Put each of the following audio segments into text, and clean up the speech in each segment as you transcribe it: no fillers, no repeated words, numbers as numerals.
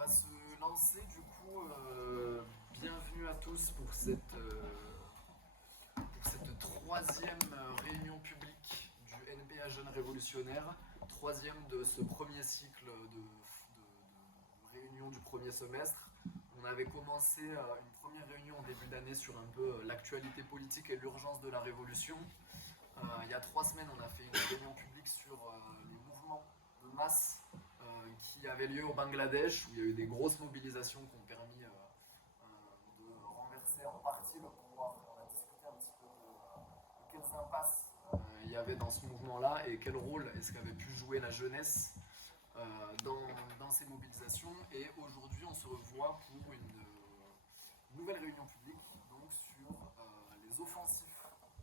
va se lancer du coup. Bienvenue à tous pour cette troisième réunion publique du NBA Jeunes Révolutionnaires, troisième de ce premier cycle de réunions du premier semestre. On avait commencé une première réunion en début d'année sur un peu l'actualité politique et l'urgence de la révolution. Il y a 3 semaines, on a fait une réunion publique sur les mouvements de masse qui avaient lieu au Bangladesh, où il y a eu des grosses mobilisations qui ont permis de renverser en partie le pouvoir. On a discuté un petit peu de quelles impasses il y avait dans ce mouvement-là et quel rôle est-ce qu'avait pu jouer la jeunesse euh, dans ces mobilisations. Et aujourd'hui, on se revoit pour une nouvelle réunion publique donc sur les offensives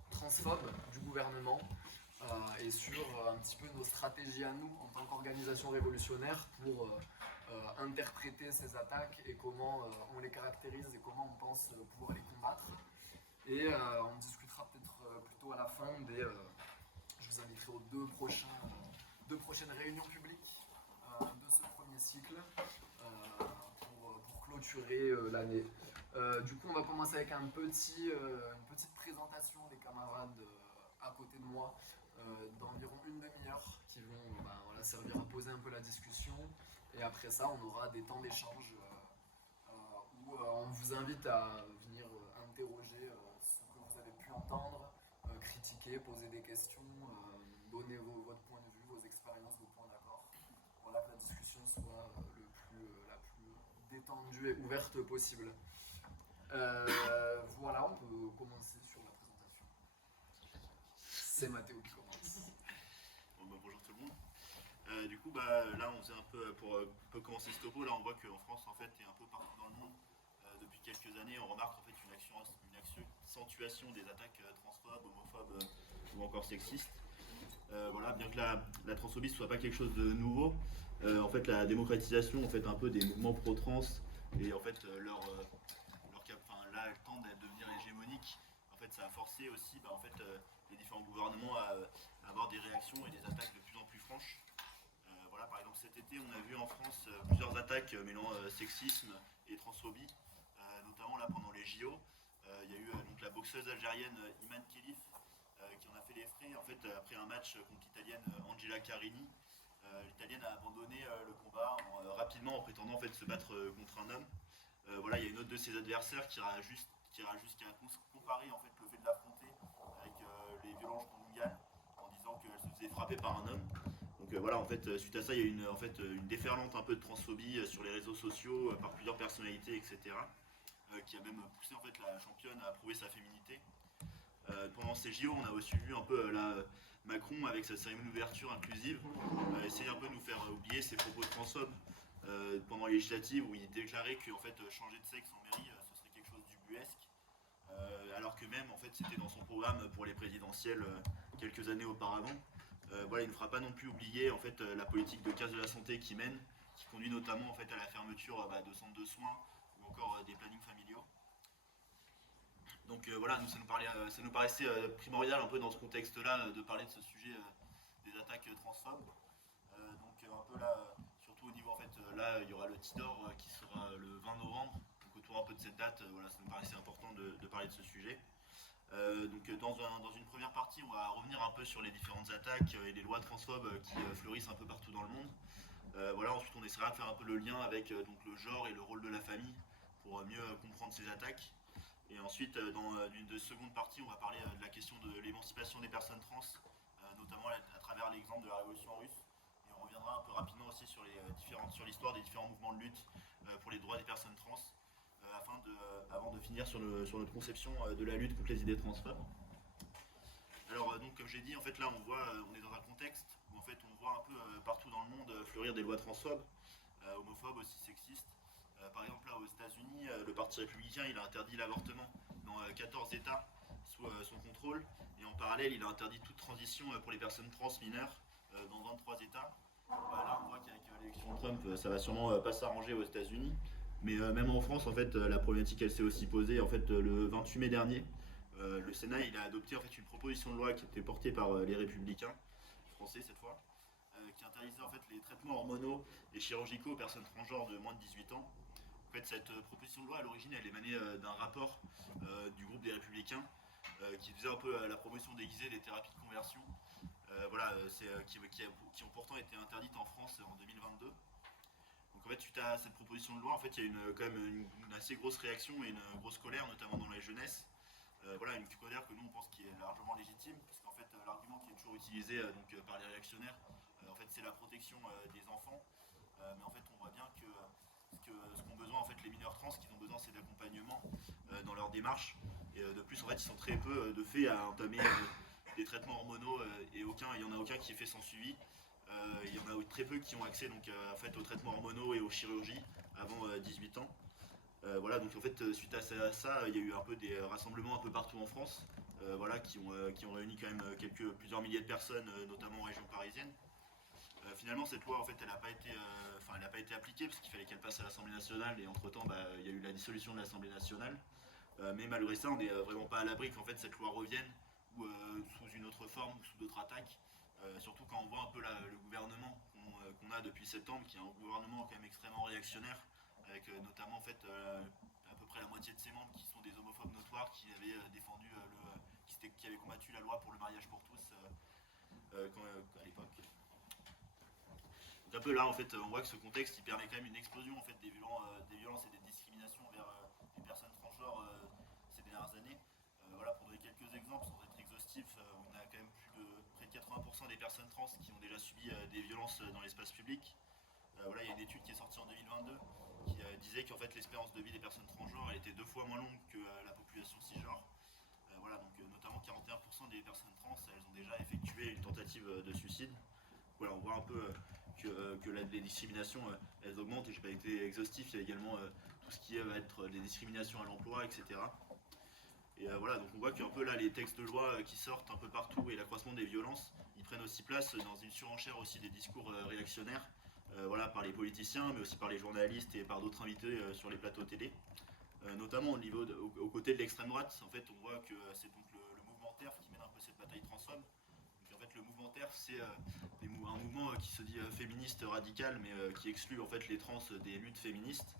transphobes du gouvernement et sur un petit peu nos stratégies à nous en tant qu'organisation révolutionnaire pour interpréter ces attaques et comment on les caractérise et comment on pense pouvoir les combattre. Et on discutera peut-être plutôt à la fin je vous inviterai aux deux prochaines réunions publiques de ce premier cycle pour clôturer l'année. Du coup, on va commencer avec une petite présentation des camarades à côté de moi d'environ une demi-heure qui vont voilà, servir à poser un peu la discussion. Et après ça, on aura des temps d'échange où on vous invite à venir interroger ce que vous avez pu entendre, critiquer, poser des questions, donner votre point de vue, vos expériences, vos points d'accord. Voilà, que la discussion soit la plus détendue et ouverte possible. Voilà, on peut commencer sur la présentation. C'est Mathéo qui commence. Bon, bonjour tout le monde. Du coup, là, on faisait un peu pour un peu commencer ce topo. Là, on voit qu'en France, en fait, et un peu partout dans le monde, depuis quelques années, on remarque en fait une accentuation des attaques transphobes, homophobes ou encore sexistes. Voilà, bien que la transphobie ne soit pas quelque chose de nouveau, en fait, la démocratisation, en fait, un peu des mouvements pro-trans et en fait là, elles tendent à devenir hégémoniques. En fait, ça a forcé aussi, en fait, les différents gouvernements à avoir des réactions et des attaques de plus en plus franches. Voilà, par exemple, cet été, on a vu en France plusieurs attaques mêlant sexisme et transphobie, notamment là pendant les JO. Il y a eu donc la boxeuse algérienne Iman Khelif qui en a fait les frais en fait, après un match contre l'italienne Angela Carini. L'italienne a abandonné le combat rapidement en prétendant en fait, se battre contre un homme. Voilà, il y a une autre de ses adversaires qui ira jusqu'à comparer en fait, le fait de l'affronter avec les violences conjugales en disant qu'elle se faisait frapper par un homme. Donc voilà, en fait, suite à ça, il y a eu une déferlante un peu de transphobie sur les réseaux sociaux par plusieurs personnalités, etc. Qui a même poussé en fait la championne à prouver sa féminité. Pendant ces JO, on a aussi vu un peu Macron avec sa cérémonie d'ouverture inclusive essayer un peu de nous faire oublier ses propos transphobes pendant les législatives où il déclarait que en fait, changer de sexe en mairie ce serait quelque chose d'ubuesque. Alors que même en fait c'était dans son programme pour les présidentielles quelques années auparavant. Voilà, il ne fera pas non plus oublier en fait la politique de casse de la santé qui mène, qui conduit notamment en fait à la fermeture de centres de soins ou encore des plannings familiaux. Donc voilà, nous, ça nous paraissait primordial un peu dans ce contexte-là de parler de ce sujet des attaques transphobes. Donc un peu là, surtout au niveau en fait, là il y aura le Tidor qui sera le 20 novembre. Donc autour un peu de cette date, voilà, ça nous paraissait important de parler de ce sujet. Donc dans une première partie, on va revenir un peu sur les différentes attaques et les lois transphobes qui fleurissent un peu partout dans le monde. Voilà, ensuite on essaiera de faire un peu le lien avec donc le genre et le rôle de la famille pour mieux comprendre ces attaques. Et ensuite, dans une seconde partie, on va parler de la question de l'émancipation des personnes trans, notamment à travers l'exemple de la révolution russe. Et on reviendra un peu rapidement aussi sur l'histoire des différents mouvements de lutte pour les droits des personnes trans, avant de finir sur notre conception de la lutte contre les idées transphobes. Alors donc comme j'ai dit, en fait là on est dans un contexte où en fait on voit un peu partout dans le monde fleurir des lois transphobes, homophobes aussi sexistes. Par exemple là aux États-Unis, le Parti républicain il a interdit l'avortement dans 14 États sous son contrôle et en parallèle il a interdit toute transition pour les personnes trans mineures dans 23 États. Là on voit qu'avec l'élection de Trump ça va sûrement pas s'arranger aux États-Unis. Mais même en France, en fait, la problématique, elle s'est aussi posée. En fait, le 28 mai dernier, le Sénat, il a adopté en fait une proposition de loi qui était portée par les Républicains français cette fois, qui interdisait en fait les traitements hormonaux et chirurgicaux aux personnes transgenres de moins de 18 ans. En fait, cette proposition de loi, à l'origine, elle émanait d'un rapport du groupe des Républicains qui faisait un peu la promotion déguisée des thérapies de conversion, qui ont pourtant été interdites en France en 2022. Donc en fait, suite à cette proposition de loi, en fait, il y a quand même une assez grosse réaction et une grosse colère, notamment dans la jeunesse. Voilà, une colère que nous on pense qui est largement légitime, parce qu'en fait l'argument qui est toujours utilisé par les réactionnaires, en fait c'est la protection des enfants, mais en fait on voit bien que ce qu'ont besoin en fait les mineurs trans, qu'ils ont besoin c'est d'accompagnement dans leur démarche, et de plus en fait ils sont très peu de fait à entamer des traitements hormonaux et il y en a aucun qui est fait sans suivi. Il y en a très peu qui ont accès donc en fait aux traitements hormonaux et aux chirurgies avant 18 ans. Voilà, donc en fait, suite à ça, il y a eu un peu des rassemblements un peu partout en France, voilà, qui ont réuni quand même plusieurs milliers de personnes, notamment en région parisienne. Finalement, cette loi, en fait, elle n'a pas été, elle n'a pas été appliquée parce qu'il fallait qu'elle passe à l'Assemblée nationale et entre-temps, il y a eu la dissolution de l'Assemblée nationale. Mais malgré ça, on n'est vraiment pas à l'abri qu'en fait cette loi revienne ou sous une autre forme ou sous d'autres attaques. Surtout quand on voit un peu le gouvernement qu'on a depuis septembre, qui est un gouvernement quand même extrêmement réactionnaire, avec notamment en fait à peu près la moitié de ses membres qui sont des homophobes notoires, qui avaient défendu qui avaient combattu la loi pour le mariage pour tous à l'époque. Donc un peu là en fait on voit que ce contexte il permet quand même une explosion en fait des violences et des discriminations envers les personnes transgenres ces dernières années. Voilà, pour donner quelques exemples sans être exhaustif, on a quand même plus de près de 80% des personnes trans qui ont déjà subi des violences dans l'espace public. Voilà, il y a une étude qui est sortie en 2022 qui disait qu'en fait l'espérance de vie des personnes transgenres elle était 2 fois moins longue que la population cisgenre. Voilà, donc notamment 41% des personnes trans elles ont déjà effectué une tentative de suicide. Voilà, on voit un peu les discriminations elles augmentent et je n'ai pas été exhaustif, il y a également tout ce qui va être des discriminations à l'emploi, etc. Et voilà, donc on voit qu'un peu là les textes de loi qui sortent un peu partout et l'accroissement des violences, ils prennent aussi place dans une surenchère aussi des discours réactionnaires, voilà, par les politiciens, mais aussi par les journalistes et par d'autres invités sur les plateaux télé. Notamment aux côtés de l'extrême droite, en fait on voit que c'est donc le mouvement TERF qui mène un peu cette bataille transphobe. Donc en fait le mouvement TERF c'est un mouvement qui se dit féministe radical mais qui exclut en fait les trans des luttes féministes.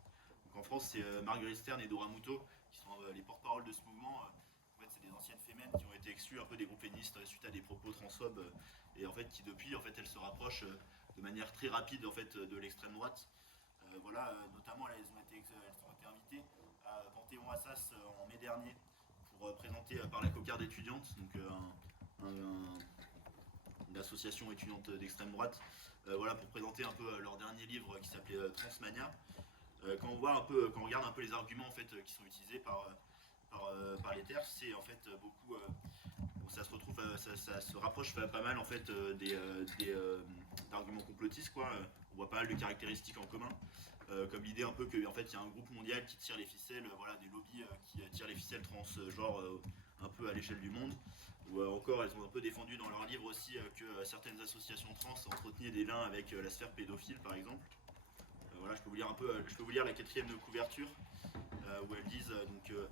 Donc en France c'est Marguerite Stern et Dora Muto qui sont les porte-paroles de ce mouvement. En fait c'est des anciennes fémènes qui ont été exclues un peu des groupes féministes suite à des propos transphobes et en fait qui depuis en fait elles se rapprochent de manière très rapide en fait de l'extrême droite. Voilà, notamment elles ont été invitées à Panthéon-Assas en mai dernier pour présenter par la cocarde étudiante, donc une association étudiante d'extrême droite, voilà, pour présenter un peu leur dernier livre qui s'appelait Transmania. Quand on regarde un peu les arguments en fait qui sont utilisés par les TERF, c'est en fait beaucoup ça se retrouve ça se rapproche pas mal en fait d'arguments complotistes quoi. On voit pas mal de caractéristiques en commun. Comme l'idée un peu qu'il en fait, il y a un groupe mondial qui tire les ficelles, voilà, des lobbies qui tirent les ficelles transgenres un peu à l'échelle du monde. Ou encore, elles ont un peu défendu dans leur livre aussi que certaines associations trans entretenaient des liens avec la sphère pédophile, par exemple. Voilà, je peux vous lire la 4e de couverture où elles disent que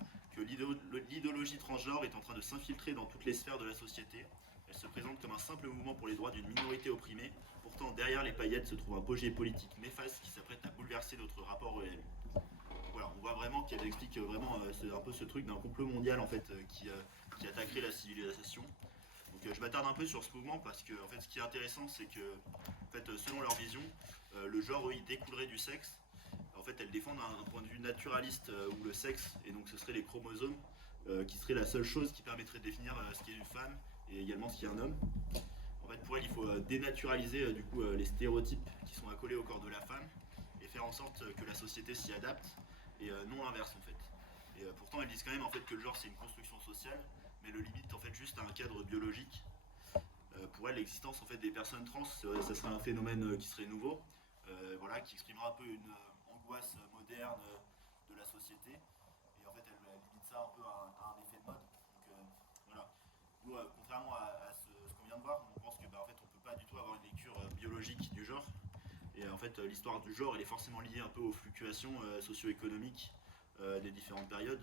l'idéologie transgenre est en train de s'infiltrer dans toutes les sphères de la société. Elle se présente comme un simple mouvement pour les droits d'une minorité opprimée. Pourtant, derrière les paillettes se trouve un projet politique néfaste qui s'apprête à bouleverser notre rapport au réel. Voilà, on voit vraiment qu'elle explique vraiment un peu ce truc d'un complot mondial en fait qui attaquerait la civilisation. Donc je m'attarde un peu sur ce mouvement parce que en fait, ce qui est intéressant, c'est que en fait, selon leur vision, le genre il découlerait du sexe. En fait, elles défendent un point de vue naturaliste où le sexe, et donc ce seraient les chromosomes, qui serait la seule chose qui permettrait de définir ce qu'est une femme et également ce qu'est un homme. En fait, pour elle, il faut dénaturaliser du coup les stéréotypes qui sont accolés au corps de la femme et faire en sorte que la société s'y adapte et non l'inverse en fait. Et pourtant, elles disent quand même en fait que le genre c'est une construction sociale, mais le limite en fait juste à un cadre biologique. Pour elle, l'existence en fait des personnes trans, ça serait un phénomène qui serait nouveau, voilà, qui exprimera un peu une angoisse moderne de la société. Et en fait, elle limite ça un peu à un effet de mode. Donc voilà. Nous, contrairement à ce qu'on vient de voir, on pense que en fait, on peut pas du tout avoir une lecture biologique du genre. Et en fait, l'histoire du genre, elle est forcément liée un peu aux fluctuations socio-économiques des différentes périodes.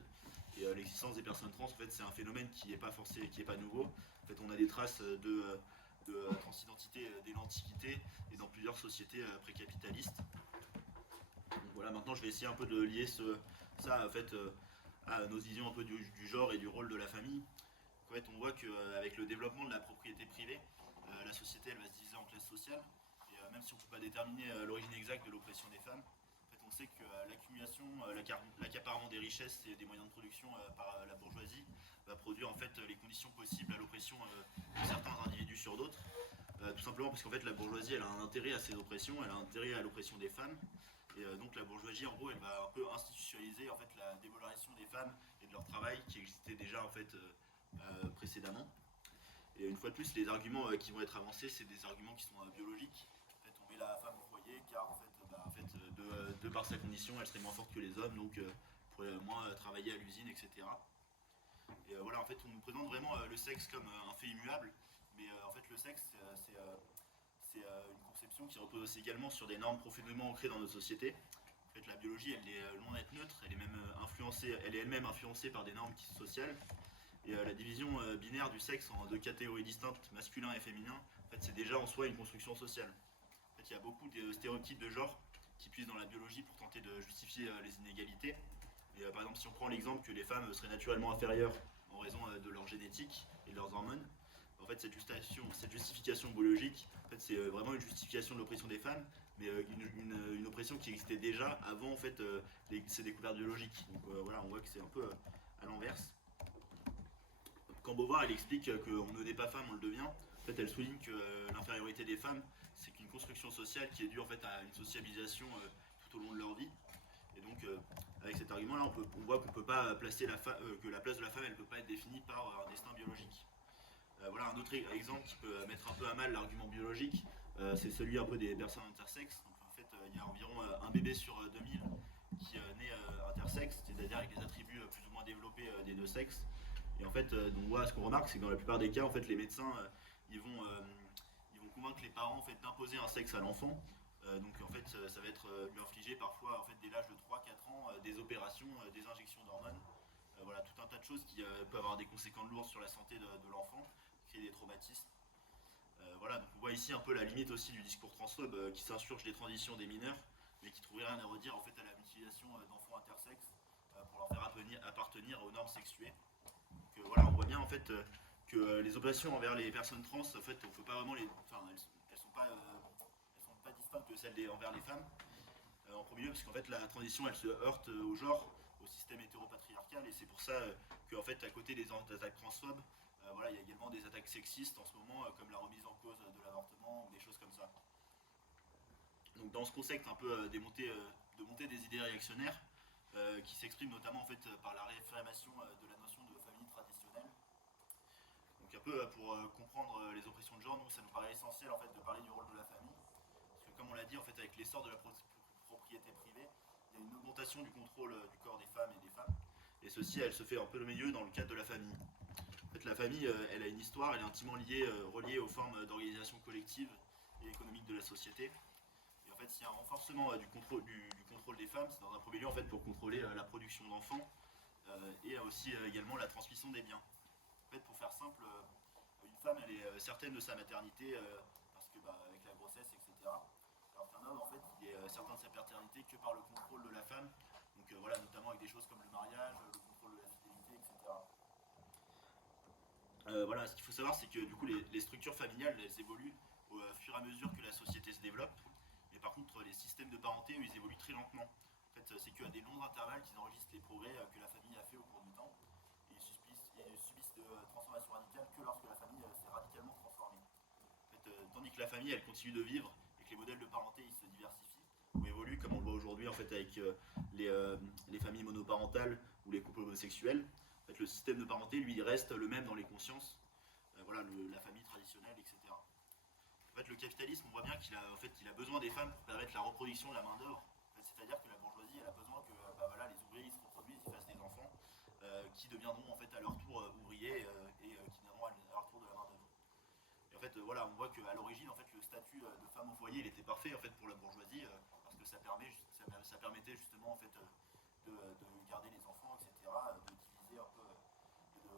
Et l'existence des personnes trans, en fait, c'est un phénomène qui est pas nouveau. En fait, on a des traces de transidentité dès l'Antiquité et dans plusieurs sociétés précapitalistes. Donc voilà, maintenant je vais essayer un peu de lier ça en fait, à nos visions un peu du genre et du rôle de la famille. En fait, on voit qu'avec le développement de la propriété privée, la société elle va se diviser en classes sociales. Et même si on ne peut pas déterminer l'origine exacte de l'oppression des femmes, en fait, on sait que l'accumulation, l'accaparement des richesses et des moyens de production par la bourgeoisie va produire en fait les conditions possibles à l'oppression de certains individus sur d'autres. Tout simplement parce qu'en fait la bourgeoisie elle a un intérêt à ces oppressions, elle a un intérêt à l'oppression des femmes. Et donc la bourgeoisie en gros elle va un peu institutionnaliser en fait la dévalorisation des femmes et de leur travail qui existait déjà en fait précédemment. Et une fois de plus, les arguments qui vont être avancés, c'est des arguments qui sont biologiques. En fait, on met la femme au foyer car de par sa condition, elle serait moins forte que les hommes, donc pourrait moins travailler à l'usine, etc. Et voilà, en fait, on nous présente vraiment le sexe comme un fait immuable, mais en fait, le sexe, c'est une conception qui repose aussi également sur des normes profondément ancrées dans notre société. En fait, la biologie, elle est loin d'être neutre, elle est même influencée, elle est elle-même influencée par des normes sociales. Et la division binaire du sexe en deux catégories distinctes, masculin et féminin, en fait, c'est déjà en soi une construction sociale. En fait, il y a beaucoup de stéréotypes de genre qui puissent dans la biologie pour tenter de justifier les inégalités. Et par exemple, si on prend l'exemple que les femmes seraient naturellement inférieures en raison de leur génétique et de leurs hormones, en fait, cette justification biologique, en fait, c'est vraiment une justification de l'oppression des femmes, mais une oppression qui existait déjà avant en fait, ces découvertes biologiques. Donc voilà, on voit que c'est un peu à l'inverse. Quand Beauvoir elle explique qu'on ne naît pas femme, on le devient, en fait, elle souligne que l'infériorité des femmes, c'est qu'une construction sociale qui est due en fait, à une sociabilisation tout au long de leur vie. Et donc, avec cet argument-là, on voit qu'on peut pas placer que la place de la femme, elle ne peut pas être définie par un destin biologique. Voilà un autre exemple qui peut mettre un peu à mal l'argument biologique, c'est celui un peu des personnes intersexes. Donc, en fait, il y a environ un bébé sur 2000 qui naît intersexe, c'est-à-dire avec des attributs plus ou moins développés des deux sexes. Et en fait, ce qu'on remarque, c'est que dans la plupart des cas, en fait, les médecins, ils vont convaincre les parents en fait, d'imposer un sexe à l'enfant. Donc en fait, ça va être lui infliger parfois, en fait, dès l'âge de 3-4 ans, des opérations, des injections d'hormones. Voilà, tout un tas de choses qui peuvent avoir des conséquences lourdes sur la santé de l'enfant, créer des traumatismes. Voilà, donc on voit ici un peu la limite aussi du discours transphobe qui s'insurge des transitions des mineurs, mais qui trouverait rien à redire en fait à la mutilation d'enfants intersexes pour leur faire appartenir aux normes sexuées. Donc voilà, on voit bien en fait que les oppressions envers les personnes trans, en fait, on peut pas vraiment elles sont pas distinctes de celles envers les femmes. En premier lieu, parce qu'en fait la transition, elle se heurte au genre, au système hétéropatriarcal, et c'est pour ça qu'en fait, à côté des attaques transphobes, voilà, il y a également des attaques sexistes en ce moment, comme la remise en cause de l'avortement ou des choses comme ça. Donc dans ce concept un peu de montée des idées réactionnaires, qui s'exprime notamment en fait par la réaffirmation de la notion de famille traditionnelle. Donc un peu pour comprendre les oppressions de genre, nous ça nous paraît essentiel en fait de parler du rôle de la famille, parce que comme on l'a dit en fait avec l'essor de la propriété privée, il y a une augmentation du contrôle du corps des femmes et des femmes, et ceci elle se fait un peu le milieu dans le cadre de la famille. En fait la famille elle a une histoire, elle est intimement reliée aux formes d'organisation collective et économique de la société. En fait, il y a un renforcement du contrôle des femmes, c'est dans un premier lieu en fait, pour contrôler la production d'enfants et aussi également la transmission des biens. En fait, pour faire simple, une femme elle est certaine de sa maternité parce que avec la grossesse, etc. Alors qu'un homme en fait il est certain de sa paternité que par le contrôle de la femme. Donc voilà, notamment avec des choses comme le mariage, le contrôle de la fidélité, etc. Voilà, ce qu'il faut savoir c'est que du coup les structures familiales elles évoluent au fur et à mesure que la société se développe. Mais par contre, les systèmes de parenté, ils évoluent très lentement. En fait, c'est qu'à des longs intervalles qu'ils enregistrent les progrès que la famille a fait au cours du temps. Et ils subissent de transformations radicales que lorsque la famille s'est radicalement transformée. En fait, tandis que la famille, elle continue de vivre et que les modèles de parenté, ils se diversifient ou évoluent, comme on le voit aujourd'hui en fait avec les familles monoparentales ou les couples homosexuels. En fait, le système de parenté, lui, il reste le même dans les consciences. Voilà, la famille traditionnelle, etc. En fait, le capitalisme, on voit bien qu'il a besoin des femmes pour permettre la reproduction de la main-d'œuvre. En fait, c'est-à-dire que la bourgeoisie, elle a besoin que voilà, les ouvriers ils se reproduisent, ils fassent des enfants, qui deviendront en fait à leur tour ouvriers et qui deviendront à leur tour de la main-d'œuvre. Et en fait, voilà, on voit qu'à l'origine, en fait, le statut de femme au foyer, il était parfait en fait pour la bourgeoisie parce que ça permettait justement en fait de garder les enfants, etc., d'utiliser un peu, de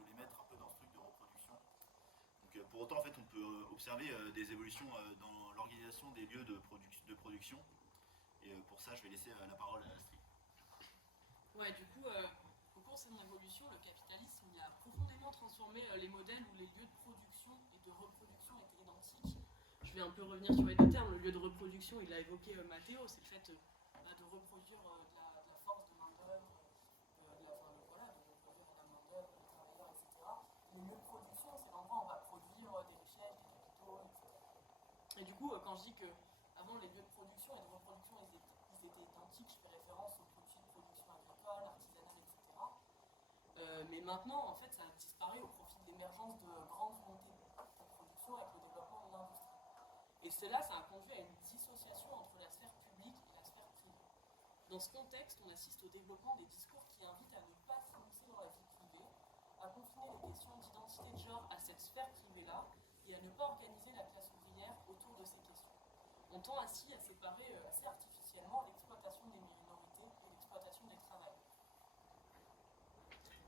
les mettre un peu dans ce truc de reproduction. Donc pour autant, en fait, on peut observer des évolutions dans l'organisation des lieux de production. Et pour ça, je vais laisser la parole à Astrid. Ouais, du coup, au cours de cette évolution, le capitalisme il a profondément transformé les modèles où les lieux de production et de reproduction étaient identiques. Je vais un peu revenir sur les deux termes. Le lieu de reproduction, il a évoqué Matteo, c'est le fait de reproduire de la force de main-d'œuvre, voilà, de reproduire de la main-d'œuvre, des travailleurs, etc. Les lieux de production, c'est l'endroit où on va produire des richesses, des capitaux, etc. Et du coup, quand je dis que avant les lieux de production et de reproduction, ils étaient identiques, je fais référence aux produits de production agricole, artisanale, etc. Mais maintenant, en fait, ça a disparu au profit de l'émergence de grandes unités de production avec le développement de l'industrie. Et cela, ça a conduit à une dissociation entre la sphère publique et la sphère privée. Dans ce contexte, on assiste au développement des discours qui invitent à ne pas s'immiscer dans la vie privée, à confiner les questions d'identité de genre à cette sphère privée-là et à ne pas organiser la classe ouvrière autour de ces questions. On tend ainsi à séparer assez artificiellement l'exploitation des minorités et l'exploitation des travailleurs.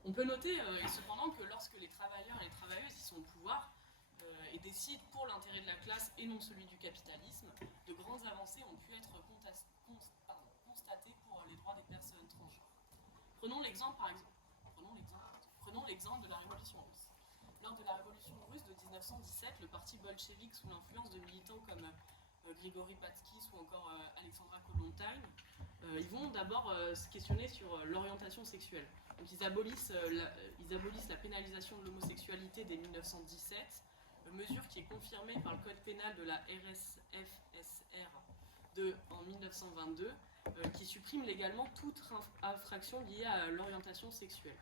On peut noter cependant que lorsque les travailleurs et les travailleuses y sont au pouvoir et décident pour l'intérêt de la classe et non celui du capitalisme, de grandes avancées ont pu être constatées pour les droits des personnes transgenres. Prenons l'exemple de la Révolution russe. Lors de la Révolution russe de 1917, le parti bolchevique, sous l'influence de militants comme Grigory Patskis ou encore Alexandra Kollontai, ils vont d'abord se questionner sur l'orientation sexuelle. Donc ils abolissent la pénalisation de l'homosexualité dès 1917, mesure qui est confirmée par le code pénal de la RSFSR en 1922, qui supprime légalement toute infraction liée à l'orientation sexuelle.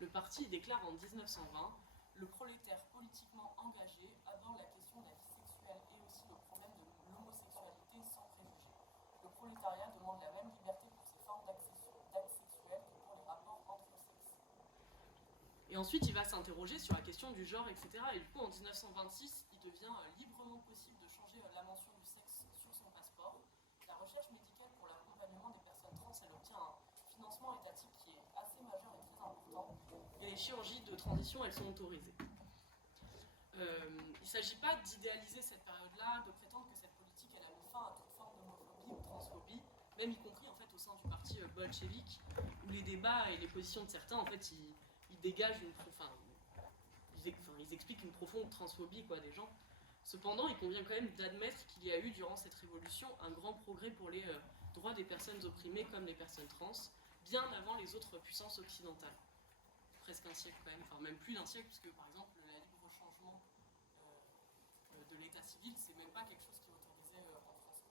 Le parti déclare en 1920 « Le prolétaire politiquement engagé aborde la question de la vie sexuelle et aussi le problème de l'homosexualité sans préjugés. Le prolétariat demande la même liberté pour ses formes d'actes sexuels que pour les rapports entre sexes. » Et ensuite, il va s'interroger sur la question du genre, etc. Et du coup, en 1926, il devient librement possible de changer la mention du sexe sur son passeport. La recherche médicale pour l'accompagnement des personnes trans, elle obtient un financement étatique qui est assez majeur et très important. Et les chirurgies de transition, elles sont autorisées. Il ne s'agit pas d'idéaliser cette période-là, de prétendre que cette politique elle a mis fin à toute forme d'homophobie ou de transphobie, même y compris en fait au sein du parti bolchevique, où les débats et les positions de certains en fait ils dégagent ils expliquent une profonde transphobie des gens. Cependant, il convient quand même d'admettre qu'il y a eu durant cette révolution un grand progrès pour les droits des personnes opprimées comme les personnes trans, bien avant les autres puissances occidentales. Presque un siècle quand même, enfin même plus d'un siècle, puisque par exemple la libre changement de l'état civil, c'est même pas quelque chose qui est autorisé en France.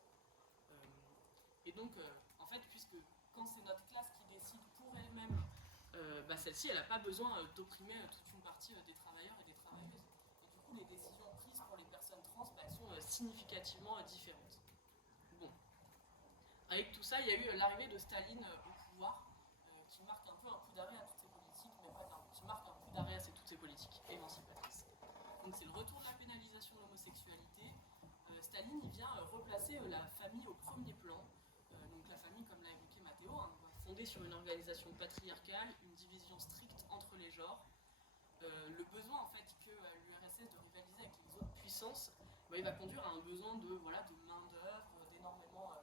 Et donc, en fait, puisque quand c'est notre classe qui décide pour elle-même, celle-ci, elle n'a pas besoin d'opprimer toute une partie des travailleurs et des travailleuses. Et du coup, les décisions prises pour les personnes trans, elles sont significativement différentes. Bon. Avec tout ça, il y a eu l'arrivée de Staline au pouvoir, qui marque un peu un coup d'arrêt à toutes ces politiques, mais pas qui marque un coup d'arrêt à toutes ces politiques émancipatrices. Donc c'est le retour de la pénalisation de l'homosexualité. Staline, il vient replacer la famille au premier plan. Donc la famille, comme l'a évoqué Matteo, fondée sur une organisation patriarcale, une division stricte entre les genres. Le besoin en fait que l'URSS de rivaliser avec les autres puissances, il va conduire à un besoin de main-d'œuvre, d'énormément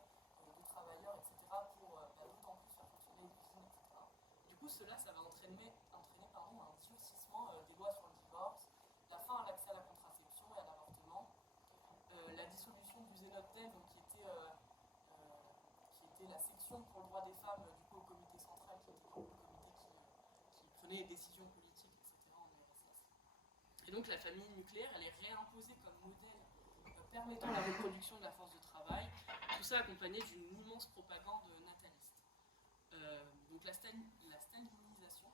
de travailleurs, etc. pour d'autant plus faire fonctionner les usines, etc. Du coup, cela, ça va entraîner un durcissement des lois sur le divorce, la fin à l'accès à la contraception et à l'avortement, la dissolution du Zénoptel, donc, qui était la section pour le droit des femmes du coup au comité central, qui était le comité qui prenait les décisions politiques, etc. en URSS. Et donc la famille nucléaire, elle est réimposée comme modèle permettant la reproduction de la force de travail, tout ça accompagné d'une immense propagande nataliste. Donc la stalinisation,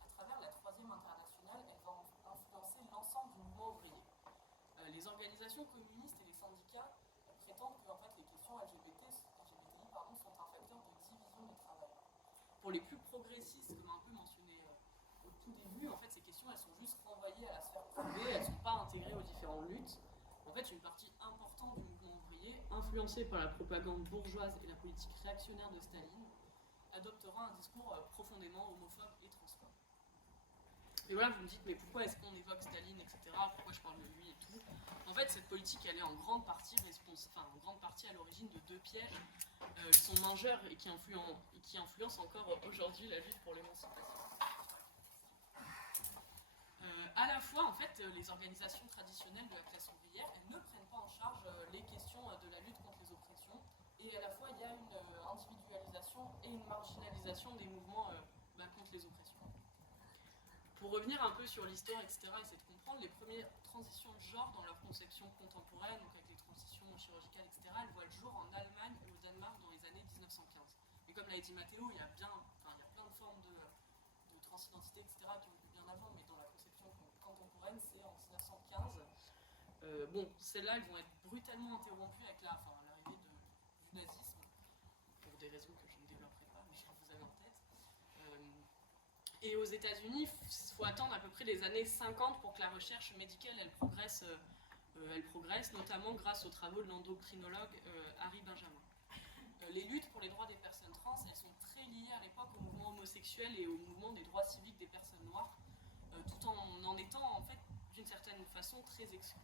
à travers la Troisième Internationale, elle va influencer l'ensemble du mouvement ouvrier. Les organisations communistes et les syndicats prétendent que en fait, les questions LGBTI sont un facteur de division des travailleurs. Pour les plus progressistes, comme un peu mentionné au tout début, en fait, ces questions elles sont juste renvoyées à la sphère privée, elles ne sont pas intégrées aux différentes luttes. En fait, une partie importante du mouvement ouvrier, influencée par la propagande bourgeoise et la politique réactionnaire de Staline, adoptera un discours profondément homophobe et transphobe. Et voilà, vous me dites, mais pourquoi est-ce qu'on évoque Staline, etc. Pourquoi je parle de lui et tout. En fait, cette politique, elle est en grande partie à l'origine de deux pièges qui sont majeurs et qui influencent encore aujourd'hui la lutte pour l'émancipation. À la fois, en fait, les organisations traditionnelles de la classe ouvrière, elles ne prennent pas en charge les questions de la lutte contre les oppressions, et à la fois, il y a une individualisation et une marginalisation des mouvements contre les oppressions. Pour revenir un peu sur l'histoire, etc., essayer de comprendre, les premières transitions de genre dans leur conception contemporaine, donc avec les transitions chirurgicales, etc., elles voient le jour en Allemagne et au Danemark dans les années 1915. Et comme l'a dit Matteo, il y a plein de formes de transidentité, etc., qui ont eu bien avant, mais dans la conception contemporaine, c'est en 1915. Celles-là, elles vont être brutalement interrompues avec l'arrivée du nazisme, pour des raisons que je ne développerai pas, mais vous avez en tête. Et aux États-Unis, il faut attendre à peu près les années 50 pour que la recherche médicale elle progresse, notamment grâce aux travaux de l'endocrinologue Harry Benjamin. Les luttes pour les droits des personnes trans, elles sont très liées à l'époque au mouvement homosexuel et au mouvement des droits civiques des personnes noires, tout en étant en fait d'une certaine façon très exclues.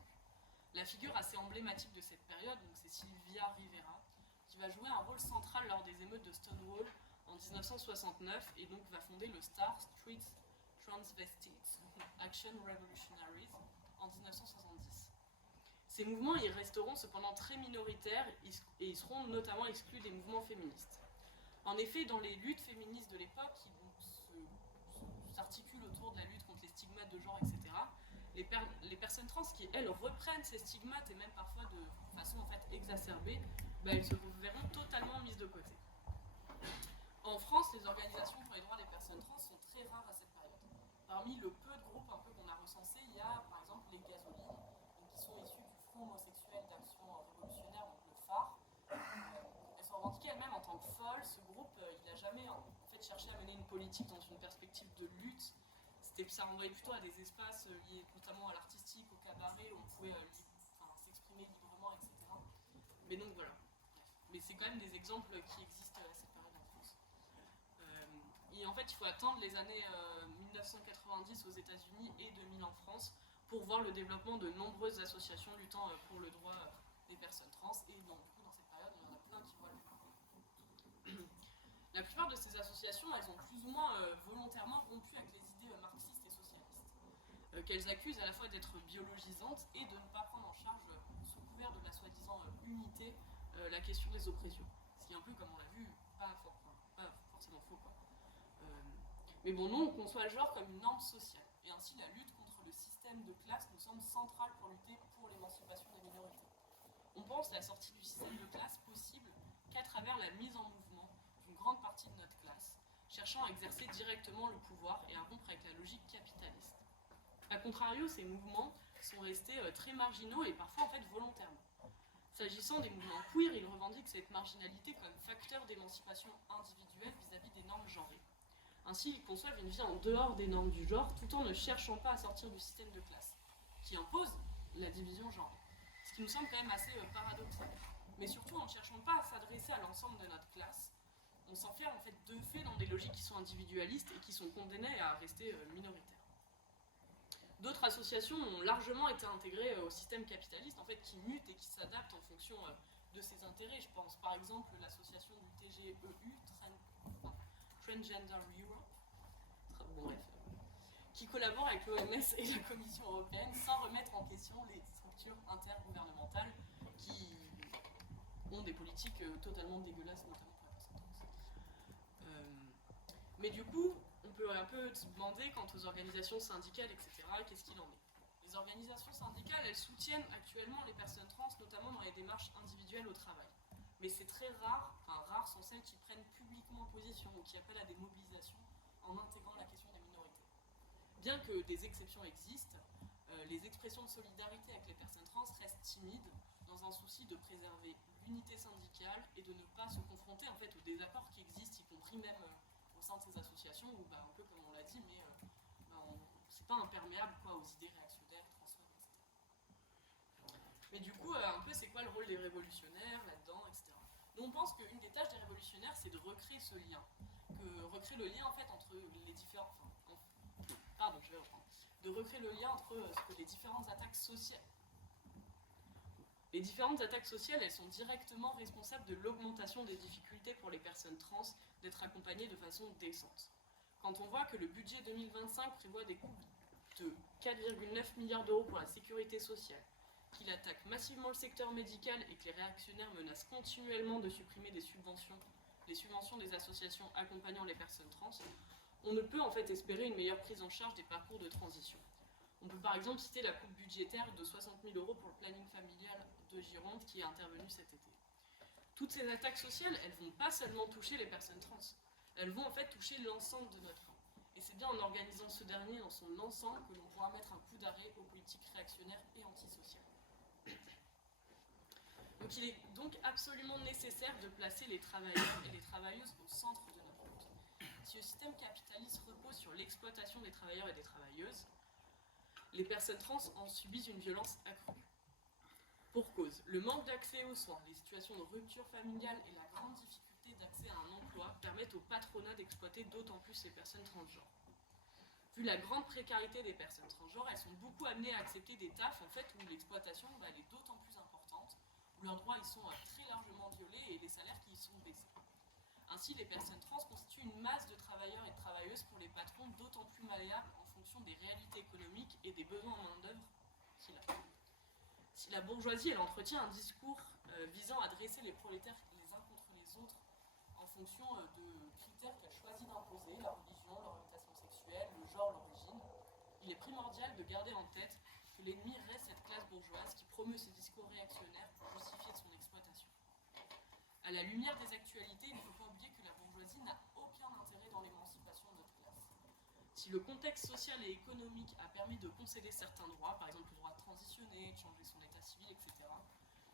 La figure assez emblématique de cette période, donc c'est Sylvia Rivera, qui va jouer un rôle central lors des émeutes de Stonewall en 1969 et donc va fonder le Star Street Transvestite Action Revolutionaries en 1970. Ces mouvements ils resteront cependant très minoritaires et ils seront notamment exclus des mouvements féministes. En effet, dans les luttes féministes de l'époque, qui s'articulent autour de la lutte contre les stigmates de genre, etc., les personnes trans qui, elles, reprennent ces stigmates et même parfois de façon en fait exacerbée, elles se verront totalement mises de côté. En France, les organisations pour les droits des personnes trans sont très rares à cette période. Parmi le peu de groupes un peu qu'on a recensés, il y a par exemple les Gasolines, qui sont issus du Front homosexuel d'action révolutionnaire, donc le phare. Elles sont revendiquées elles-mêmes en tant que folles. Ce groupe, il n'a jamais en fait cherché à mener une politique dans une perspective de lutte. Ça renvoyait plutôt à des espaces liés notamment à l'artistique, au cabaret, où on pouvait s'exprimer librement, etc. Mais donc voilà. Mais c'est quand même des exemples qui existent à cette période en France. Et en fait, il faut attendre les années 1990 aux États-Unis et 2000 en France pour voir le développement de nombreuses associations luttant pour le droit des personnes trans. Et donc, du coup, dans cette période, il y en a plein qui voient le jour. La plupart de ces associations, elles ont plus ou moins volontairement rompu avec les idées marxistes et socialistes, qu'elles accusent à la fois d'être biologisantes et de ne pas prendre en charge, sous couvert de la soi-disant unité, la question des oppressions. Ce qui est un peu, comme on l'a vu, pas forcément faux, quoi. Mais bon, nous, on conçoit le genre comme une norme sociale. Et ainsi, la lutte contre le système de classe nous semble centrale pour lutter pour l'émancipation des minorités. On pense la sortie du système de classe possible qu'à travers la mise en mouvement d'une grande partie de notre classe, cherchant à exercer directement le pouvoir et à rompre avec la logique capitaliste. A contrario, ces mouvements sont restés très marginaux et parfois en fait volontairement. S'agissant des mouvements queer, ils revendiquent cette marginalité comme facteur d'émancipation individuelle vis-à-vis des normes genrées. Ainsi, ils conçoivent une vie en dehors des normes du genre, tout en ne cherchant pas à sortir du système de classe, qui impose la division genrée. Ce qui nous semble quand même assez paradoxal. Mais surtout, en ne cherchant pas à s'adresser à l'ensemble de notre classe, on s'enferme en fait de fait dans des logiques qui sont individualistes et qui sont condamnées à rester minoritaires. D'autres associations ont largement été intégrées au système capitaliste, en fait, qui mute et qui s'adapte en fonction de ses intérêts. Je pense par exemple à l'association du TGEU, Transgender Europe, qui collabore avec l'OMS et la Commission européenne sans remettre en question les structures intergouvernementales qui ont des politiques totalement dégueulasses, notamment pour la personne trans. Mais du coup, on peut un peu se demander quant aux organisations syndicales, etc., qu'est-ce qu'il en est. Les organisations syndicales, elles soutiennent actuellement les personnes trans, notamment dans les démarches individuelles au travail. Mais c'est très rare, rares sont celles qui prennent publiquement position ou qui appellent à des mobilisations en intégrant la question des minorités. Bien que des exceptions existent, les expressions de solidarité avec les personnes trans restent timides dans un souci de préserver l'unité syndicale et de ne pas se confronter en fait aux désaccords qui existent, y compris même au sein de ces associations où, un peu comme on l'a dit, mais c'est pas imperméable aux idées réactionnaires, transphobes, etc. Mais du coup, un peu, c'est quoi le rôle des révolutionnaires là-dedans, etc. Nous, on pense qu'une des tâches des révolutionnaires, c'est de recréer ce lien. Recréer le lien, en fait, entre les différents... pardon, je vais reprendre, de recréer le lien entre ce que les différentes attaques sociales. Les différentes attaques sociales, elles sont directement responsables de l'augmentation des difficultés pour les personnes trans d'être accompagnées de façon décente. Quand on voit que le budget 2025 prévoit des coupes de 4,9 milliards d'euros pour la sécurité sociale, qu'il attaque massivement le secteur médical et que les réactionnaires menacent continuellement de supprimer les subventions des associations accompagnant les personnes trans, on ne peut en fait espérer une meilleure prise en charge des parcours de transition. On peut par exemple citer la coupe budgétaire de 60 000 euros pour le planning familial de Gironde qui est intervenue cet été. Toutes ces attaques sociales, elles ne vont pas seulement toucher les personnes trans, elles vont en fait toucher l'ensemble de notre camp. Et c'est bien en organisant ce dernier dans son ensemble que l'on pourra mettre un coup d'arrêt aux politiques réactionnaires et antisociales. Donc il est donc absolument nécessaire de placer les travailleurs et les travailleuses au centre de notre lutte. Si le système capitaliste repose sur l'exploitation des travailleurs et des travailleuses, les personnes trans en subissent une violence accrue. Pour cause, le manque d'accès aux soins, les situations de rupture familiale et la grande difficulté d'accès à un emploi permettent au patronat d'exploiter d'autant plus les personnes transgenres. Vu la grande précarité des personnes transgenres, elles sont beaucoup amenées à accepter des tafs en fait, où l'exploitation elle est d'autant plus importante, où leurs droits ils sont très largement violés et les salaires qui y sont baissés. Ainsi, les personnes trans constituent une masse de travailleurs et de travailleuses pour les patrons d'autant plus malléables en fonction des réalités économiques et des besoins en main-d'œuvre qu'il a. Si la bourgeoisie elle entretient un discours visant à dresser les prolétaires les uns contre les autres en fonction de critères qu'elle choisit d'imposer, la religion, l'orientation sexuelle, le genre, l'origine, il est primordial de garder en tête que l'ennemi reste cette classe bourgeoise qui promeut ce discours réactionnaire pour justifier son exploitation. À la lumière des actualités, il ne faut pas oublier que la bourgeoisie n'a aucun intérêt dans l'émancipation de notre classe. Si le contexte social et économique a permis de concéder certains droits, par exemple le droit de transitionner, de changer son état civil, etc.,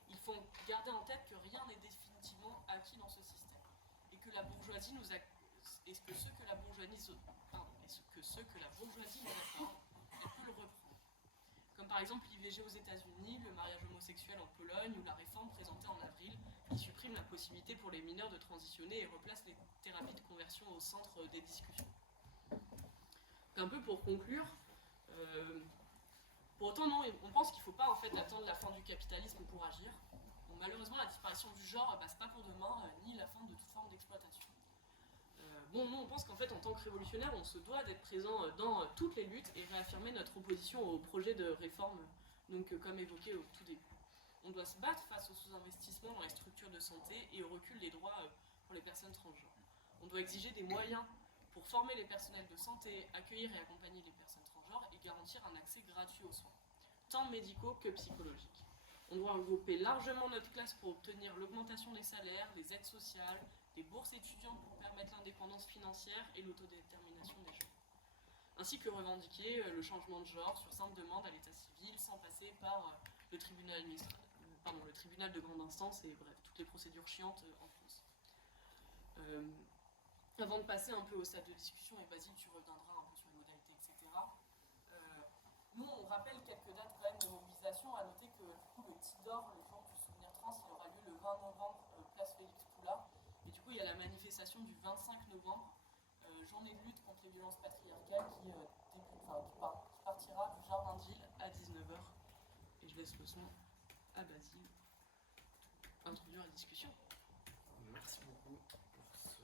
il faut garder en tête que rien n'est définitivement acquis dans ce système et que la bourgeoisie nous accorde, et que ce que la bourgeoisie nous accorde, elle peut le reprendre. Comme par exemple l'IVG aux États-Unis, le mariage homosexuel en Pologne ou la réforme présentée en avril qui supprime la possibilité pour les mineurs de transitionner et replace les thérapies de conversion au centre des discussions. Un peu pour conclure, pour autant non, on pense qu'il ne faut pas en fait attendre la fin du capitalisme pour agir. Bon, malheureusement, la disparition du genre passe pas pour demain, ni la fin de toute forme d'exploitation. Bon, nous on pense qu'en fait en tant que révolutionnaire, on se doit d'être présent dans toutes les luttes et réaffirmer notre opposition au projet de réforme, donc comme évoqué au tout début. On doit se battre face au sous-investissement dans les structures de santé et au recul des droits pour les personnes transgenres. On doit exiger des moyens pour former les personnels de santé, accueillir et accompagner les personnes transgenres et garantir un accès gratuit aux soins, tant médicaux que psychologiques. On doit regrouper largement notre classe pour obtenir l'augmentation des salaires, les aides sociales, les bourses étudiantes pour permettre l'indépendance financière et l'autodétermination des gens. Ainsi que revendiquer le changement de genre sur simple demande à l'état civil sans passer par le tribunal de grande instance et bref, toutes les procédures chiantes en France. Avant de passer un peu au stade de discussion, et Basile, tu reviendras un peu sur les modalités, etc. Nous, on rappelle quelques dates quand même de mobilisation. À noter que du coup, le TIDOR, le jour du souvenir trans, il aura lieu le 20 novembre, place Félix Poula. Et du coup, il y a la manifestation du 25 novembre, journée de lutte contre les violences patriarcales qui partira du Jardin d'Île à 19h. Et je laisse le son à Basile introduire la discussion. Merci beaucoup pour ce